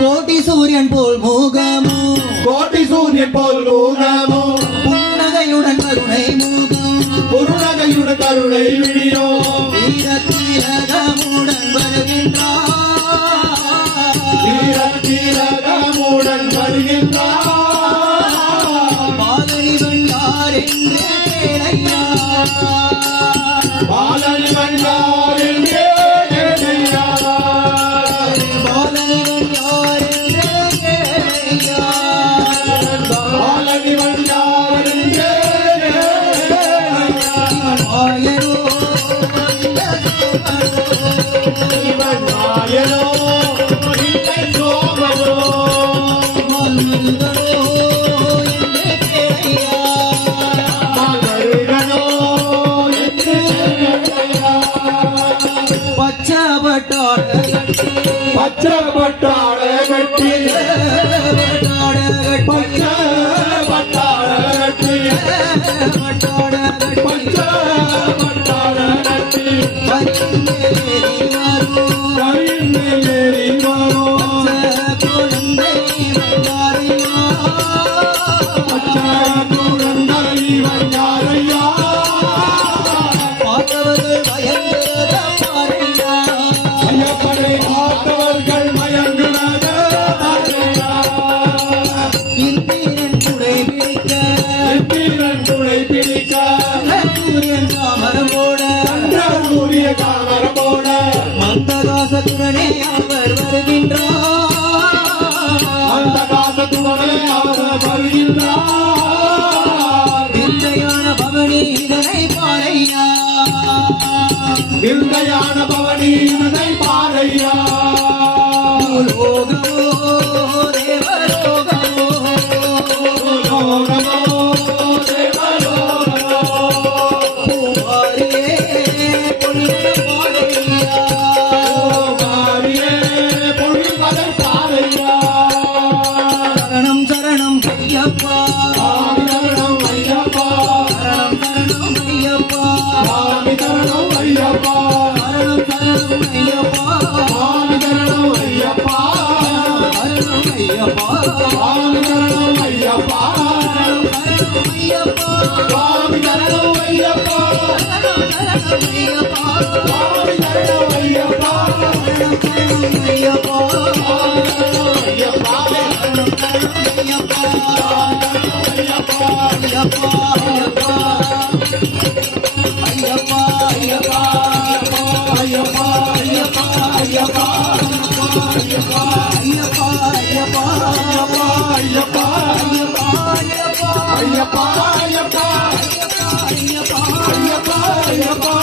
கோட்டி சூரியன் போல் மோகமோ கோட்டி சூரியன் போல் மோகமோ புன்னகையுடன் கருணை மோகம் புன்னகையுடன் கருணை விழியோ வீரத்திலகமுடன் வருகின்றார் வீரத்திலகமுடன் வருகின்றார் பாலனிவன் யார் என்று கேளையா பாலனிவன் யார் என்று கேளையா பாலனிவன் யார் என்று கேளையா பாலனிவன் யார் என்று ஆயரோ இவன் ஆயனோ இல்லை சோமனோ மல்மல்வரோ என்று கேளையா மகருகனோ என்று கேளையா பச்சபட்டாட பச்சபட்டாட கட்டி பச்சபட்டாட கட்டி பச்சபட்டாட கட்டி கரிமேலேறி வரும் குழந்தை வந்தாரையா ஐயப்பனை பார்த்தவர்கள் மயங்குனத இந்திரன் துணை பிடிக்க சூரிய காமரம் போட மந்தகாசத்துடனே அவர் வருகின்றார் அந்த காசத்துடனே அவர் வருகின்றார் விந்தையான பவனி இதனை பாறையா விந்தையான பவனி இதனை பாறையா லோகமோ தேவலோகமோ லோகமோ தேவலோகமோ பூமாரியே பொழிவன பாறையா மாரியே பொழிவதை பாறையா சரணம் சரணம் ஐயப்பா சாமி தரணம் ஐயப்பா சரணம் சரணம் ஐயப்பா சாமி தரணம் ஐயப்பா சரணம் சரணம் ஐயப்பா சாமி தரணம் ஐயப்பா சரணம் ஐயப்பா சாமி தரணம் ஐயப்பா சரணம் ஐயப்பா சாமி தரணம் ஐயப்பா சரணம் சரணம் ஐயப்பா சாமி தரணம் ஐயப்பா சரணம் சரணம் ஐயப்பா ஐயப்பா ஐயப்பா